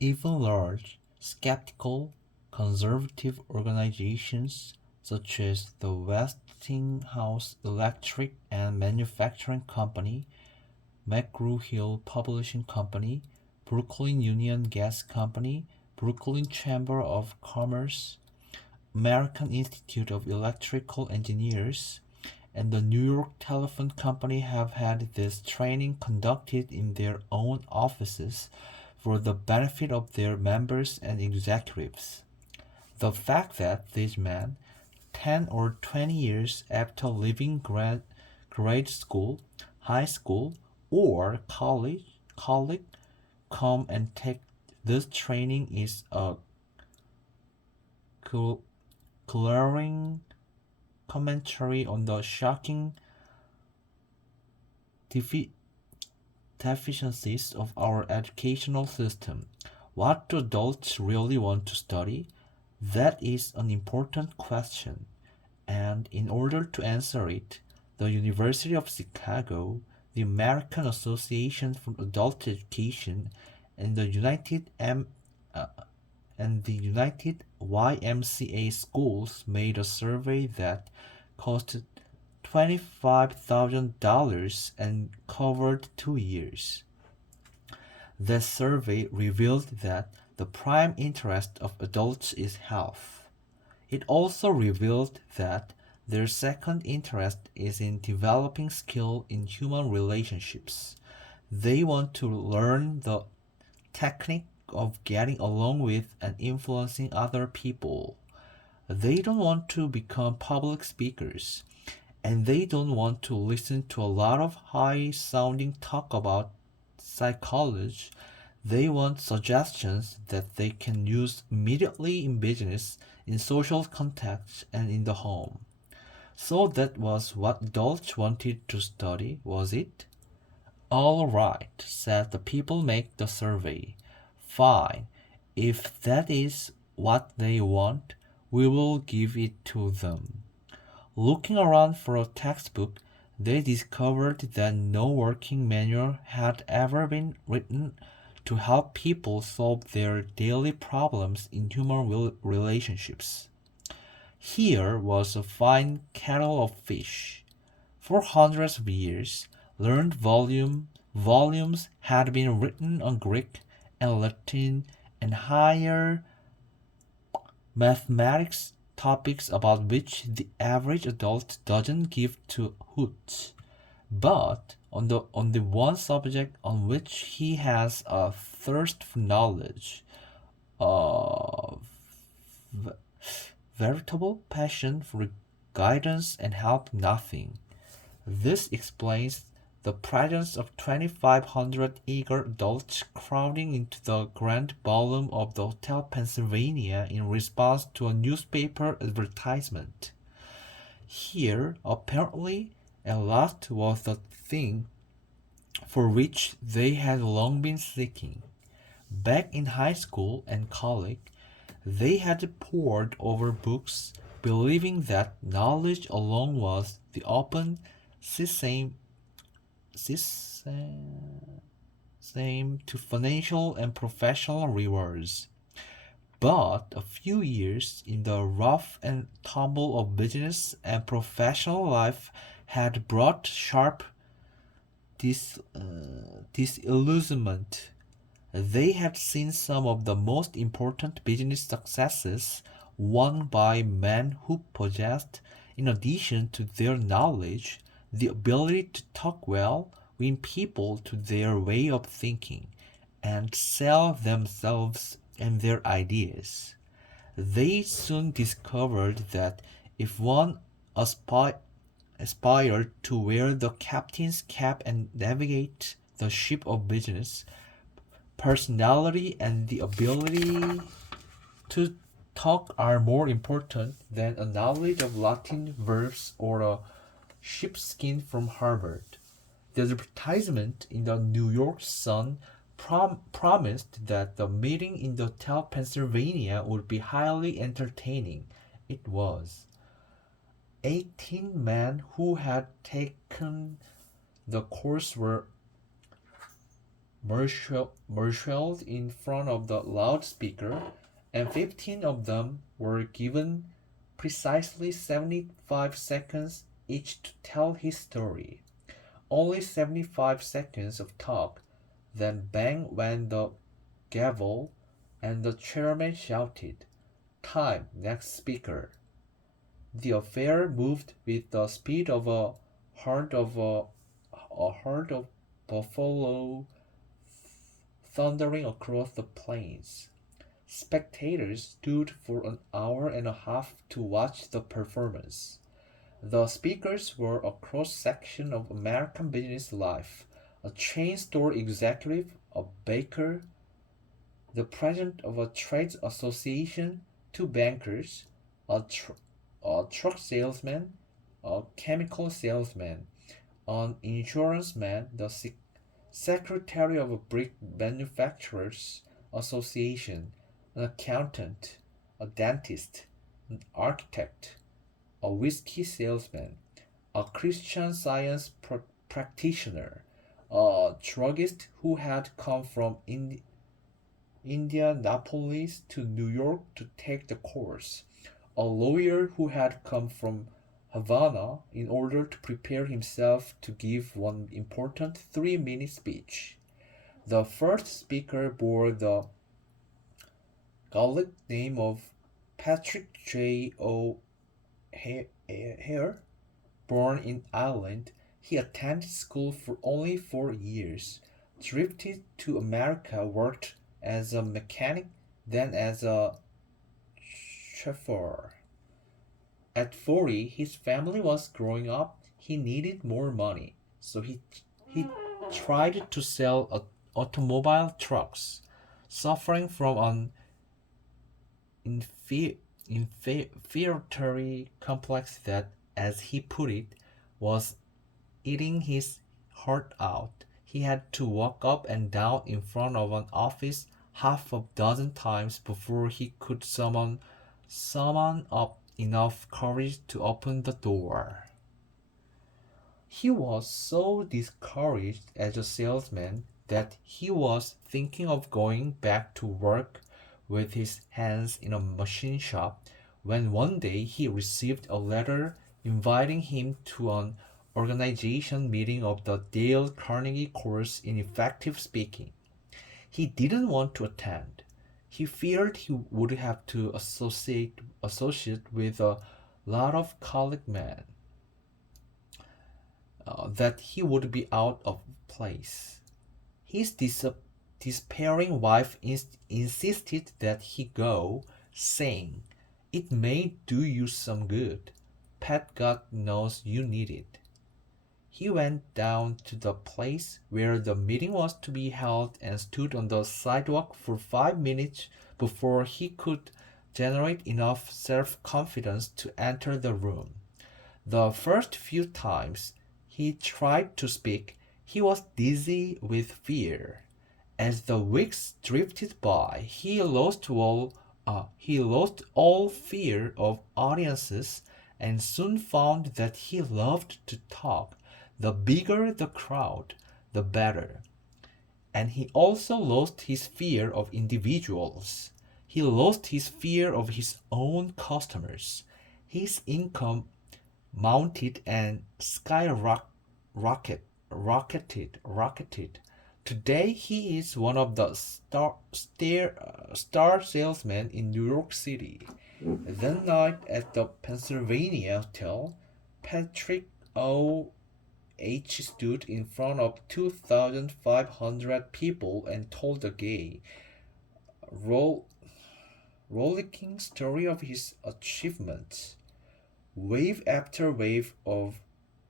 Even large, skeptical, conservative organizations such as the Westinghouse Electric and Manufacturing Company, McGraw-Hill Publishing Company, Brooklyn Union Gas Company, Brooklyn Chamber of Commerce, American Institute of Electrical Engineers, and the New York Telephone Company have had this training conducted in their own offices for the benefit of their members and executives. The fact that these men, 10 or 20 years after leaving grade school, high school, or college come and take this training is a glaring commentary on the shocking defi- deficiencies of our educational system. What do adults really want to study? That is an important question, and in order to answer it, the University of Chicago, the American Association for Adult Education, and uh, the United YMCA schools made a survey that cost $25,000 and covered 2 years. The survey revealed that the prime interest of adults is health. It also revealed that their second interest is in developing skill in human relationships. They want to learn the technique of getting along with and influencing other people. They don't want to become public speakers, and they don't want to listen to a lot of high sounding talk about psychology. They want suggestions that they can use immediately in business, in social contacts, and in the home. So that was what adults wanted to study, was it? All right, said the people make the survey. Fine. If that is what they want, we will give it to them. Looking around for a textbook, they discovered that no working manual had ever been written to help people solve their daily problems in human relationships. Here was a fine kettle of fish. For hundreds of years, learned volumes had been written on Greek and Latin and higher mathematics topics about which the average adult doesn't give two hoots. But on the one subject on which he has a thirst for knowledge, a veritable passion for guidance and help, nothing. This explains the presence of 2,500 eager adults crowding into the grand ballroom of the Hotel Pennsylvania in response to a newspaper advertisement. Here, apparently, at last was the thing for which they had long been seeking. Back in high school and college, they had pored over books, believing that knowledge alone was the open sesame, sesame to financial and professional rewards. But a few years in the rough and tumble of business and professional life had brought sharp disillusionment. They had seen some of the most important business successes won by men who possessed, in addition to their knowledge, the ability to talk well, win people to their way of thinking, and sell themselves and their ideas. They soon discovered that if one aspired to wear the captain's cap and navigate the ship of business, personality and the ability to talk are more important than a knowledge of Latin verbs or a sheepskin from Harvard. The advertisement in the New York Sun promised that the meeting in the Hotel Pennsylvania would be highly entertaining. It was. 18 men who had taken the course marshaled in front of the loudspeaker, and 15 of them were given precisely 75 seconds each to tell his story. Only 75 seconds of talk, then bang went the gavel, and the chairman shouted, "Time, next speaker." The affair moved with the speed of a herd of buffalo thundering across the plains. Spectators stood for an hour and a half to watch the performance. The speakers were a cross section of American business life: a chain store executive, a baker, the president of a trades association, two bankers, a truck salesman, a chemical salesman, an insurance man, the secretary of a brick manufacturers association, an accountant, a dentist, an architect, a whiskey salesman, a Christian Science practitioner, a druggist who had come from Indianapolis to New York to take the course, a lawyer who had come from Havana in order to prepare himself to give one important 3-minute speech. The first speaker bore the Gallic name of Patrick J. O'Hare. Born in Ireland, he attended school for only 4 years, drifted to America, worked as a mechanic, then as a chauffeur. At 40, his family was growing up. He needed more money, so he tried to sell automobile trucks, suffering from an inferiority complex that, as he put it, was eating his heart out. He had to walk up and down in front of an office half a dozen times before he could summon up enough courage to open the door. He was so discouraged as a salesman that he was thinking of going back to work with his hands in a machine shop when one day he received a letter inviting him to an organization meeting of the Dale Carnegie course in effective speaking. He didn't want to attend. He feared he would have to associate with a lot of college men, that he would be out of place. His despairing wife insisted that he go, saying, "It may do you some good. Pat God knows you need it." He went down to the place where the meeting was to be held and stood on the sidewalk for 5 minutes before he could generate enough self-confidence to enter the room. The first few times he tried to speak, he was dizzy with fear. As the weeks drifted by, he lost all fear of audiences and soon found that he loved to talk. The bigger the crowd, the better. And he also lost his fear of individuals. He lost his fear of his own customers. His income mounted and rocketed. Today he is one of the star salesmen in New York City. That night at the Pennsylvania Hotel, Patrick O.H. stood in front of 2,500 people and told a gay, rollicking story of his achievements. Wave after wave of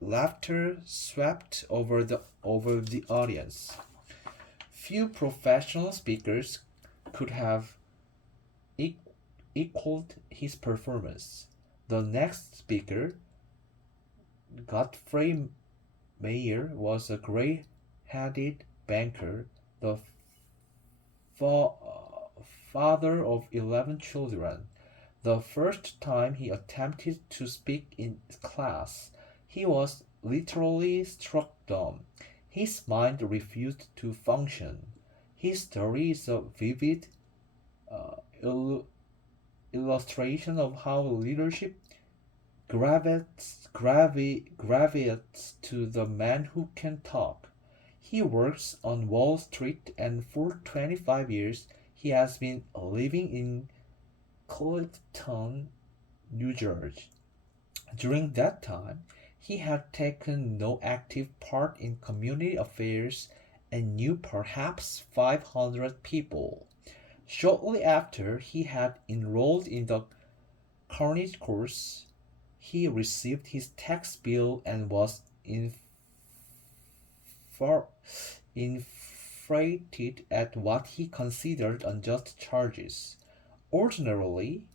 laughter swept over the audience. Few professional speakers could have equaled his performance. The next speaker, Godfrey Mayer, was a gray-headed banker, the father of 11 children. The first time he attempted to speak in class, he was literally struck dumb. His mind refused to function. His story is a vivid uh, il- illustration of how leadership gravitates to the man who can talk. He works on Wall Street, and for 25 years he has been living in Clifton, New Jersey. During that time, he had taken no active part in community affairs and knew perhaps 500 people. Shortly after he had enrolled in the Carnegie course, he received his tax bill and was infor- infuriated at what he considered unjust charges. Ordinarily,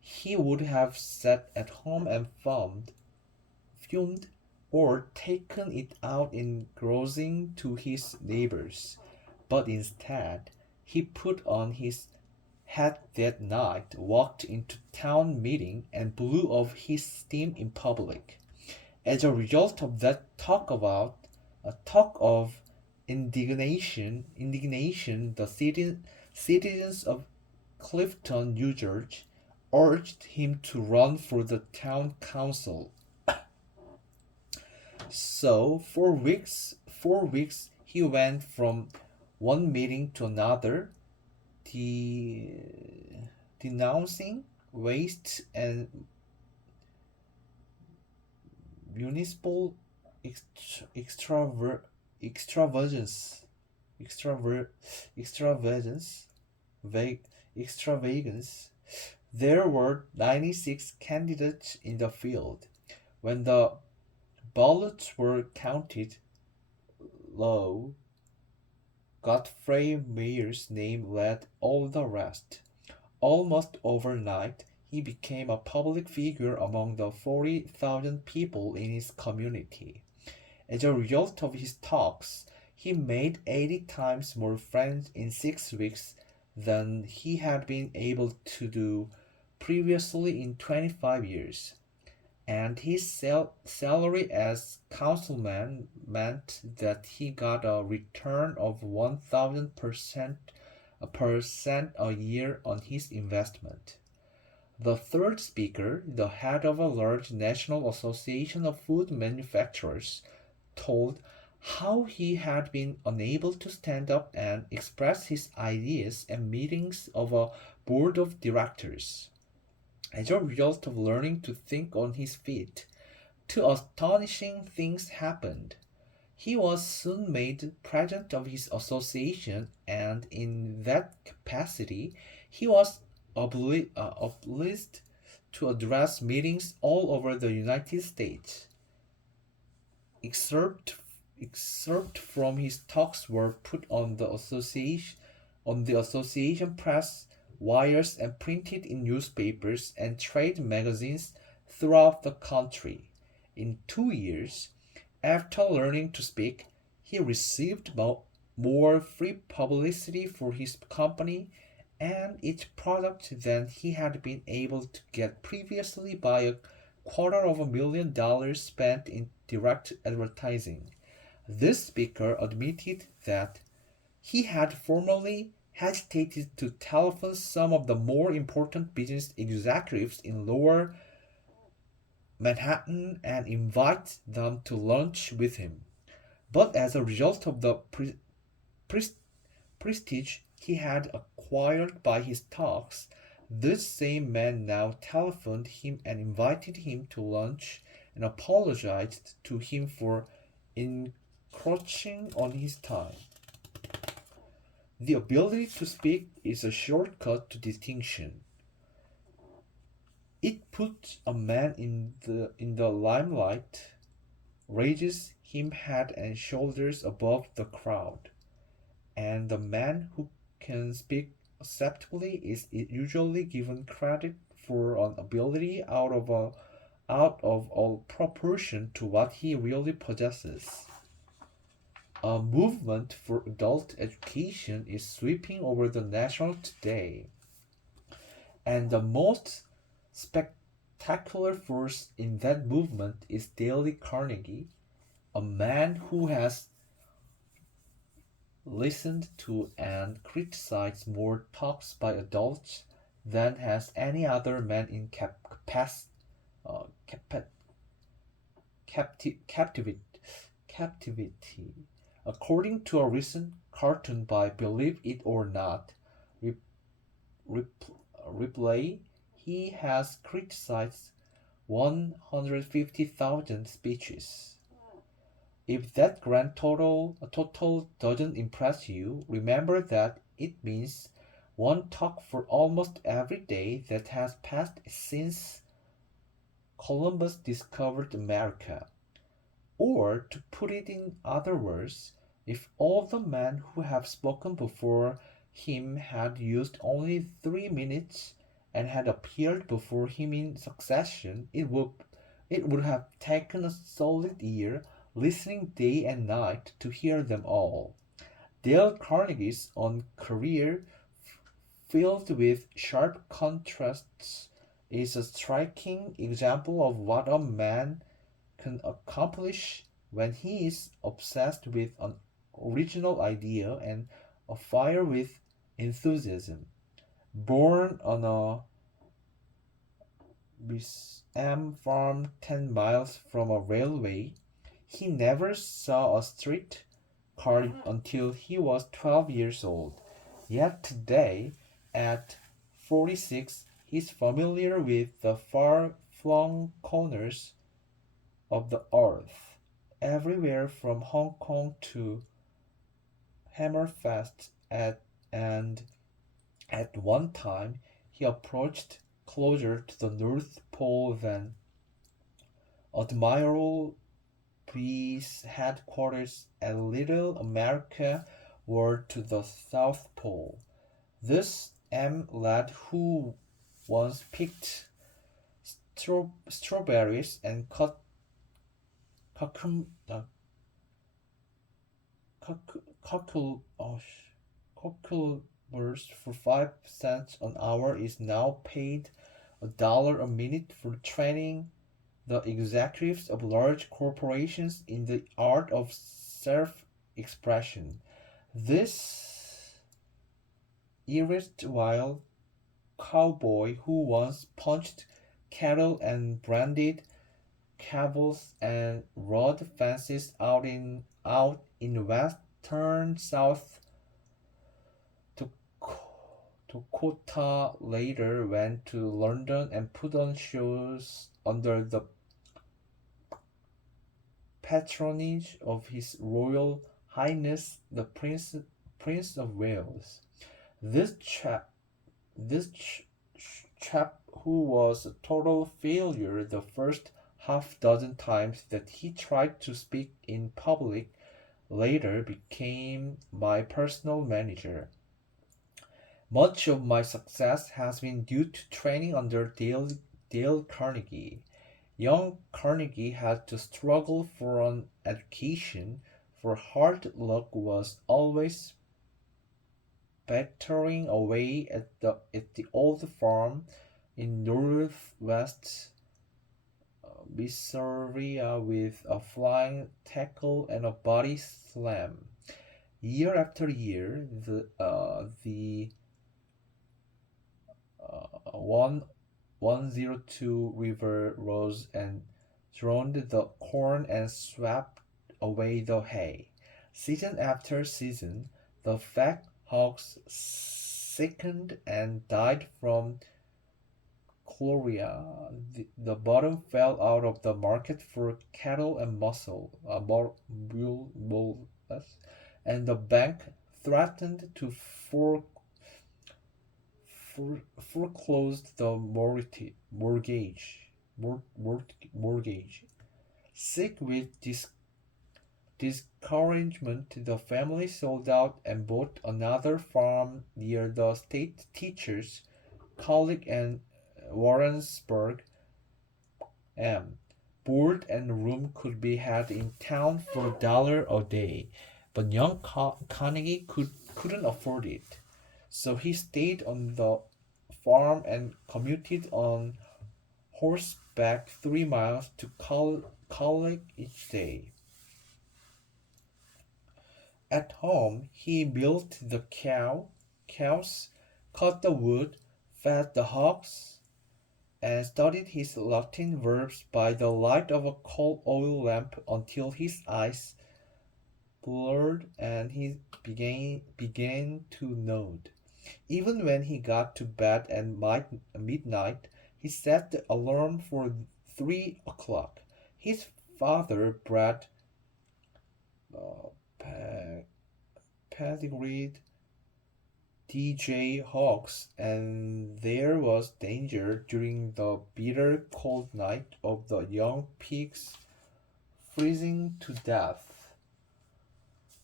he would have sat at home and fumed, or taken it out in grousing to his neighbors. But instead, he put on his hat that night, walked into town meeting, and blew off his steam in public. As a result of that talk of indignation, the citizens of Clifton, New Jersey, urged him to run for the town council. So for weeks, he went from one meeting to another, de- denouncing waste and municipal extraver- extravagance, extraver- extravagance, vague extravagance. There were 96 candidates in the field. When the ballots were counted, Low Godfrey Mayer's name led all the rest. Almost overnight, he became a public figure among the 40,000 people in his community. As a result of his talks, he made 80 times more friends in 6 weeks than he had been able to do previously in 25 years. And his salary as councilman meant that he got a return of 1,000% a year on his investment. The third speaker, the head of a large national association of food manufacturers, told how he had been unable to stand up and express his ideas at meetings of a board of directors. As a result of learning to think on his feet, two astonishing things happened. He was soon made president of his association, and in that capacity, he was obliged to address meetings all over the United States. Excerpt, excerpt from his talks were put on the association press wires and printed in newspapers and trade magazines throughout the country. In 2 years, after learning to speak, he received more free publicity for his company and its product than he had been able to get previously by $250,000 spent in direct advertising. This speaker admitted that he had formerly hesitated to telephone some of the more important business executives in lower Manhattan and invite them to lunch with him. But as a result of the pres- prestige he had acquired by his talks, this same man now telephoned him and invited him to lunch and apologized to him for encroaching on his time. The ability to speak is a shortcut to distinction. It puts a man in the limelight, raises him head and shoulders above the crowd, and the man who can speak acceptably is usually given credit for an ability out of all proportion to what he really possesses. A movement for adult education is sweeping over the nation today, and the most spectacular force in that movement is Dale Carnegie, a man who has listened to and criticized more talks by adults than has any other man in uh, capa- captivity. captivity. According to a recent cartoon by Believe It or Not, Rip, Rip, Ripley, he has criticized 150,000 speeches. If that grand total doesn't impress you, remember that it means one talk for almost every day that has passed since Columbus discovered America. Or, to put it in other words, if all the men who have spoken before him had used only 3 minutes and had appeared before him in succession, it would have taken a solid year listening day and night to hear them all. Dale Carnegie's own career, filled with sharp contrasts, is a striking example of what a man can accomplish when he is obsessed with an original idea and afire with enthusiasm. Born on a farm 10 miles from a railway, he never saw a street car until he was 12 years old. Yet today, at 46, he's familiar with the far flung corners of the earth, everywhere from Hong Kong to Hammerfest and at one time he approached closer to the North Pole than Admiral Bree's headquarters at Little America were to the South Pole. This lad who once picked strawberries and cut cucum, cucumbers for 5 cents an hour is now paid $1 a minute for training the executives of large corporations in the art of self-expression. This erstwhile cowboy who once punched cattle and branded cables and rode fences out in western South Dakota later went to London and put on shows under the patronage of His Royal Highness the Prince of Wales. This chap this chap who was a total failure the first half dozen times that he tried to speak in public later became my personal manager. Much of my success has been due to training under Dale Carnegie. Young Carnegie had to struggle for an education, for hard luck was always battering away at the old farm in northwest Missouri with a flying tackle and a body slam. Year after year, the one 102 river rose and drowned the corn and swept away the hay. Season after season, the fat hogs sickened and died from cholera. The bottom fell out of the market for cattle and and the bank threatened to foreclose the mortgage. Sick with discouragement, the family sold out and bought another farm near the state teachers' college in Warrensburg. M. Board and room could be had in town for $1 a day, but young Carnegie couldn't afford it. So he stayed on the farm and commuted on horseback 3 miles to college each day. At home, he milked the cows, cut the wood, fed the hogs, and studied his Latin verbs by the light of a coal oil lamp until his eyes blurred and he began to nod. Even when he got to bed at midnight, he set the alarm for 3 o'clock. His father bred uh, pe- pedigreed DJ Hawks, and there was danger during the bitter cold night of the young pigs freezing to death.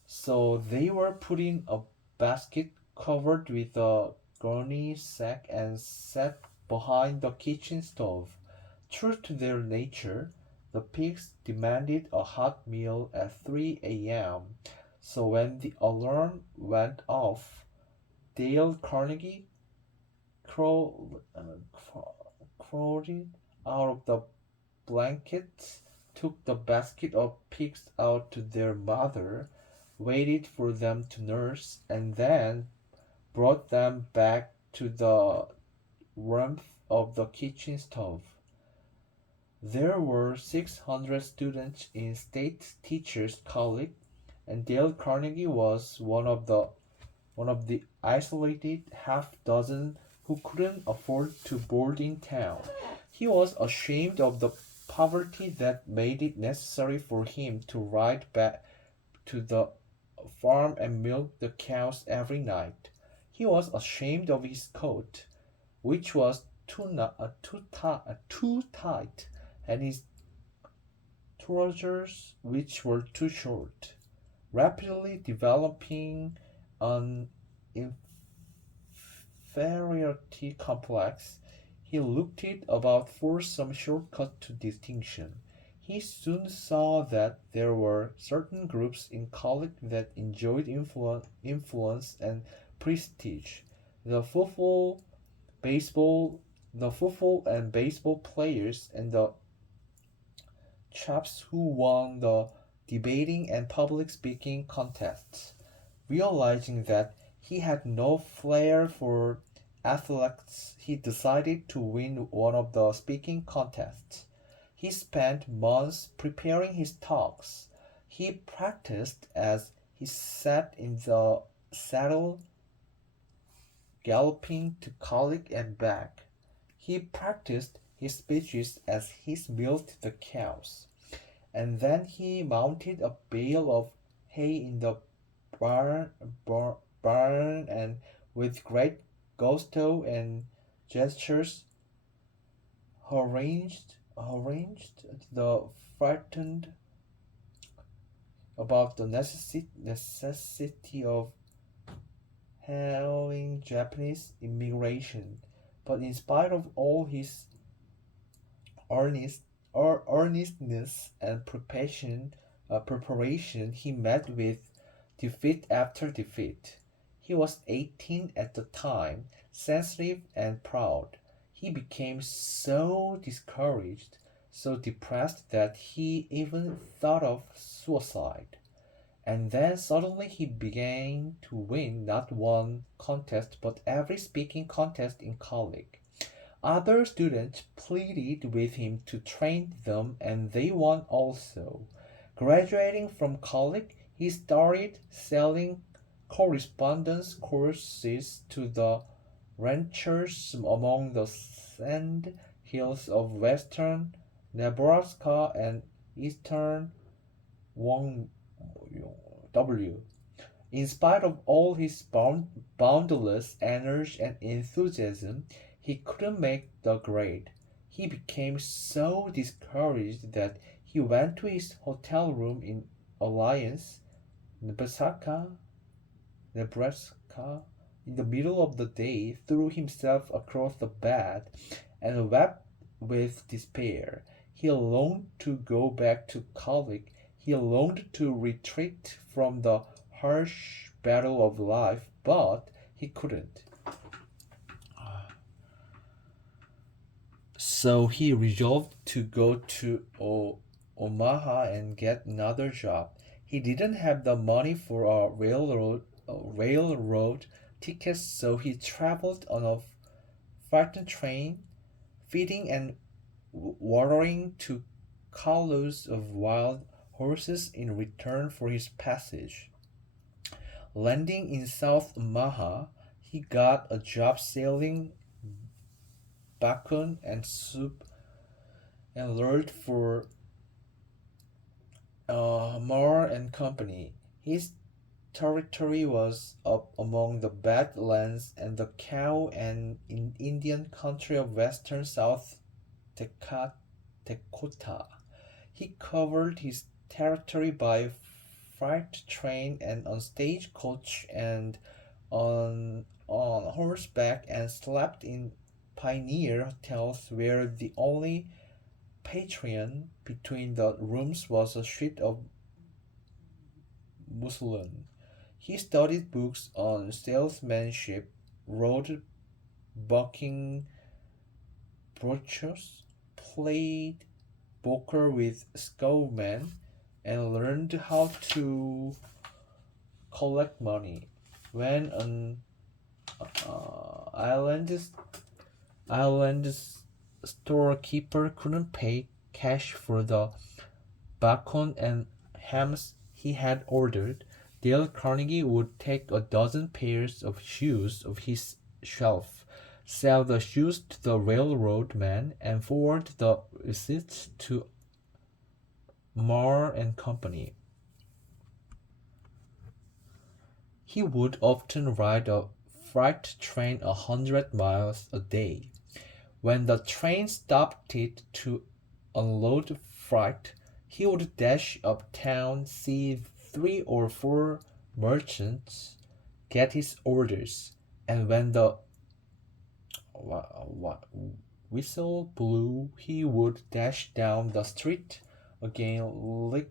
So they were put in a basket covered with a gunny sack and set behind the kitchen stove. True to their nature, the pigs demanded a hot meal at 3 a.m. So when the alarm went off, Dale Carnegie crawled, crawled out of the blankets, took the basket of pigs out to their mother, waited for them to nurse, and then brought them back to the warmth of the kitchen stove. There were 600 students in State Teachers College, and Dale Carnegie was one of the isolated half dozen who couldn't afford to board in town. He was ashamed of the poverty that made it necessary for him to ride back to the farm and milk the cows every night. He was ashamed of his coat, which was too tight, and his trousers, which were too short. Rapidly developing an inferiority complex, he looked it about for some shortcut to distinction. He soon saw that there were certain groups in college that enjoyed influence and prestige. The football, baseball, the football and baseball players and the chaps who won the debating and public speaking contests. Realizing that he had no flair for athletics, he decided to win one of the speaking contests. He spent months preparing his talks. He practiced as he sat in the saddle, galloping to college and back. He practiced his speeches as he milked the cows. And then he mounted a bale of hay in the barn, barn and with great gusto and gestures harangued the frightened about the necessity of hailing Japanese immigration. But in spite of all his earnest, earnestness and preparation, he met with defeat after defeat. He was 18 at the time, sensitive and proud. He became so discouraged, so depressed that he even thought of suicide. And then suddenly he began to win not one contest but every speaking contest in college. Other students pleaded with him to train them, and they won also. Graduating from college, he started selling correspondence courses to the ranchers among the sand hills of western Nebraska and eastern Wyoming. W. In spite of all his boundless energy and enthusiasm, he couldn't make the grade. He became so discouraged that he went to his hotel room in Alliance, Nebraska, Nebraska, in the middle of the day, threw himself across the bed, and wept with despair. He longed to go back to college. He longed to retreat from the harsh battle of life, but he couldn't. So he resolved to go to Omaha and get another job. He didn't have the money for a railroad ticket, so he traveled on a freight train, feeding and watering to carloads of wild horses in return for his passage. Landing in South Omaha, he got a job selling bacon and soup and learned for Moore and Company. His territory was up among the Badlands and the cow and in Indian country of western South Dakota. He covered his territory by freight train and on stagecoach and on horseback and slept in pioneer hotels where the only partition between the rooms was a sheet of muslin. He studied books on salesmanship, wrote bucking brochures, played poker with schoolmen, and learned how to collect money. When an island storekeeper couldn't pay cash for the bacon and hams he had ordered, Dale Carnegie would take a dozen pairs of shoes off his shelf, sell the shoes to the railroad man, and forward the receipts to Marr and Company. He would often ride a freight train 100 miles a day. When the train stopped it to unload freight, he would dash uptown, see 3 or 4 merchants, get his orders, and when the whistle blew, he would dash down the street again, lick,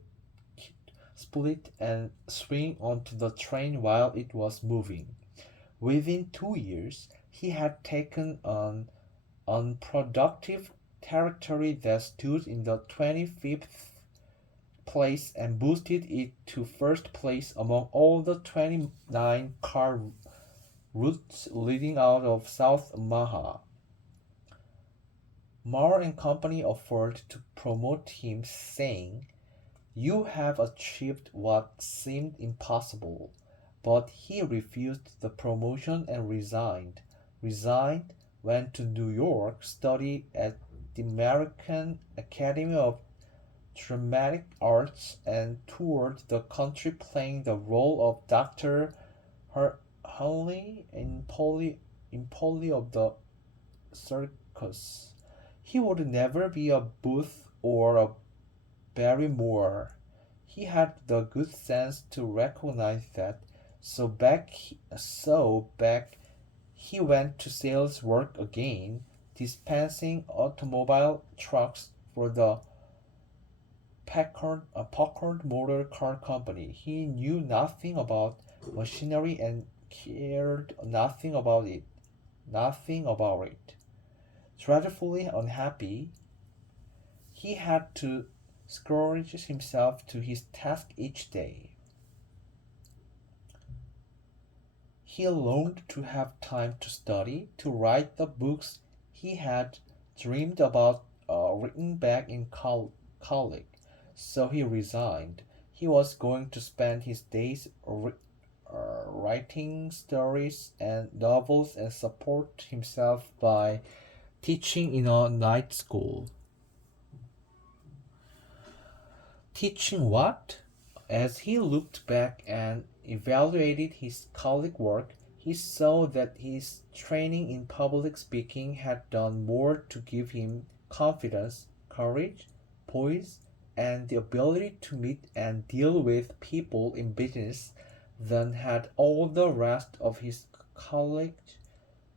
split, and swing onto the train while it was moving. Within 2 years, he had taken an unproductive territory that stood in the 25th place and boosted it to first place among all the 29 car routes leading out of South Omaha. Marr and Company offered to promote him, saying, "You have achieved what seemed impossible." But he refused the promotion and resigned, went to New York, studied at the American Academy of Dramatic Arts, and toured the country playing the role of Dr. Hunley in Polly of the Circus. He would never be a Booth or a Barrymore. He had the good sense to recognize that, so back he went to sales work again, dispensing automobile trucks for the Packard Motor Car Company. He knew nothing about machinery and cared nothing about it. Nothing about it. Dreadfully unhappy, he had to scourge himself to his task each day. He longed to have time to study, to write the books he had dreamed about written back in college. So he resigned. He was going to spend his days writing stories and novels and support himself by teaching in a night school. Teaching what? As he looked back and evaluated his college work, he saw that his training in public speaking had done more to give him confidence, courage, poise, and the ability to meet and deal with people in business than had all the rest of his college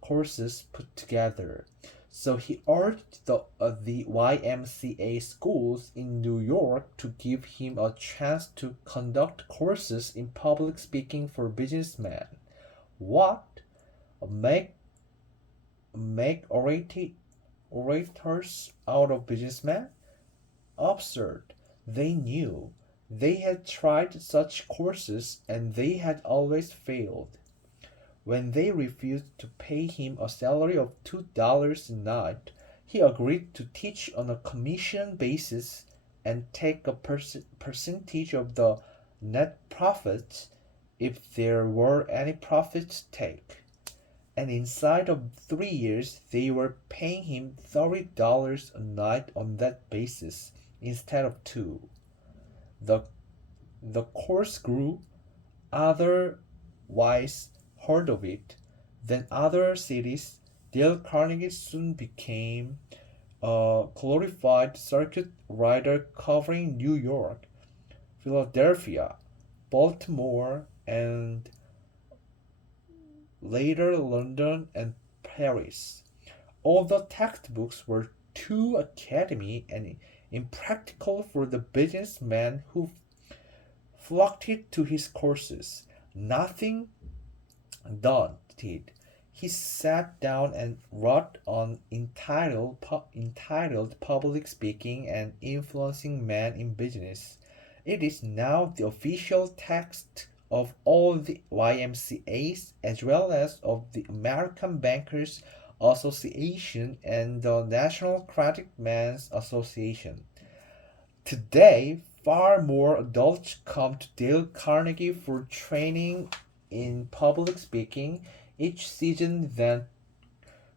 courses put together. So he urged the YMCA schools in New York to give him a chance to conduct courses in public speaking for businessmen. What? Make orators out of businessmen? Absurd. They knew. They had tried such courses and they had always failed. When they refused to pay him a salary of $2 a night, he agreed to teach on a commission basis and take a percentage of the net profits if there were any profits to take. And inside of 3 years, they were paying him $30 a night on that basis instead of two. The, the course grew. Otherwise heard of it. Then other cities, Dale Carnegie soon became a glorified circuit rider covering New York, Philadelphia, Baltimore, and later London and Paris. All the textbooks were too academy and impractical for the businessmen who flocked to his courses. Nothing daunted, he sat down and wrote on entitled Public Speaking and Influencing Men in Business. It is now the official text of all the YMCA's as well as of the American Bankers Association and the National Credit Men's Association. Today, far more adults come to Dale Carnegie for training in public speaking each season than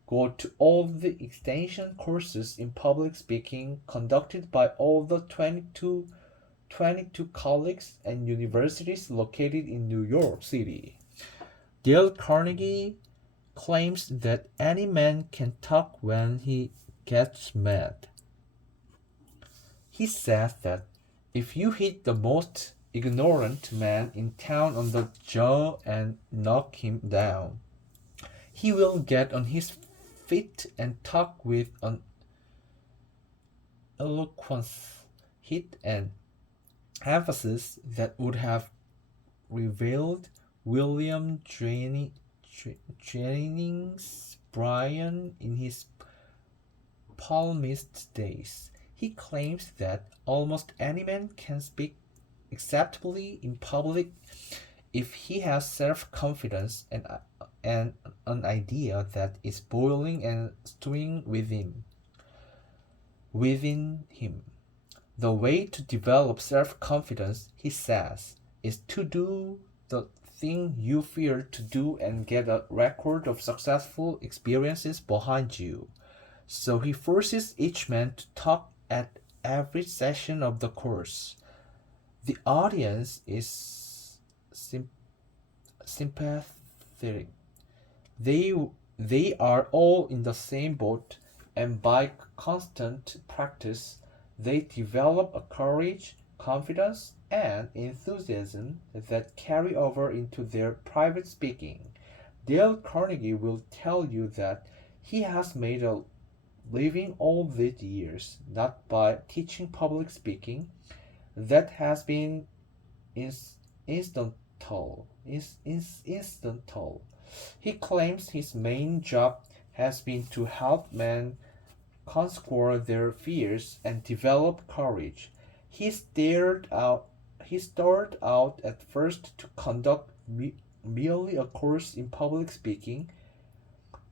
go to all the extension courses in public speaking conducted by all the 22 colleges and universities located in New York City. Dale Carnegie claims that any man can talk when he gets mad. He says that if you hit the most ignorant man in town on the jaw and knock him down, he will get on his feet and talk with an eloquence, heat, and emphasis that would have revealed William Jennings Bryan in his palmist days. He claims that almost any man can speak acceptably in public if he has self-confidence and an idea that is boiling and stewing within him. The way to develop self-confidence, he says, is to do the thing you fear to do and get a record of successful experiences behind you. So he forces each man to talk at every session of the course. The audience is sympathetic. They are all in the same boat, and by constant practice, they develop a courage, confidence, and enthusiasm that carry over into their private speaking. Dale Carnegie will tell you that he has made a living all these years not by teaching public speaking. That has been incidental. He claims his main job has been to help men conquer their fears and develop courage. He started out at first to conduct merely a course in public speaking,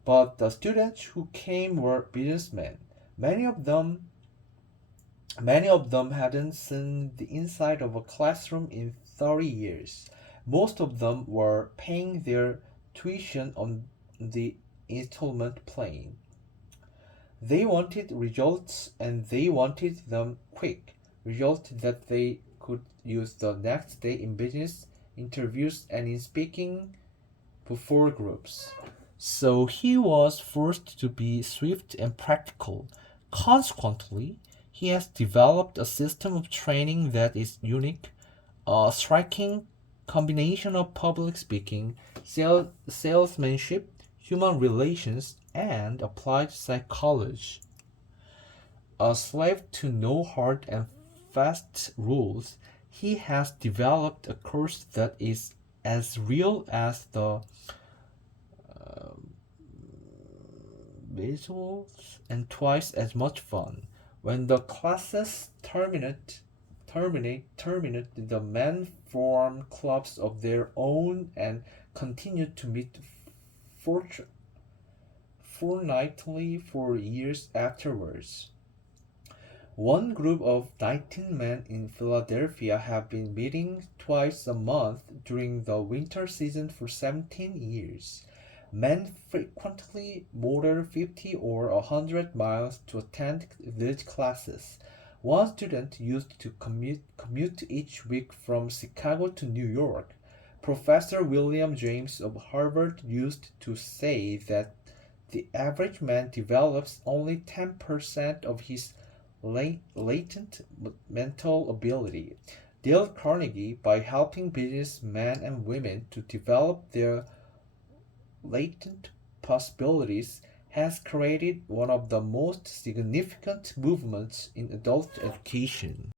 but the students who came were businessmen. Many of them hadn't seen the inside of a classroom in 30 years. Most of them were paying their tuition on the installment plan. They wanted results and they wanted them quick, results that they could use the next day in business interviews and in speaking before groups. So he was forced to be swift and practical. Consequently, he has developed a system of training that is unique, a striking combination of public speaking, salesmanship, human relations, and applied psychology. A slave to no hard and fast rules, he has developed a course that is as real as the visuals and twice as much fun. When the classes terminated the men formed clubs of their own and continued to meet fortnightly for years afterwards. One group of 19 men in Philadelphia have been meeting twice a month during the winter season for 17 years. Men frequently motor 50 or 100 miles to attend these classes. One student used to commute each week from Chicago to New York. Professor William James of Harvard used to say that the average man develops only 10% of his latent mental ability. Dale Carnegie, by helping businessmen and women to develop their latent possibilities, has created one of the most significant movements in adult education.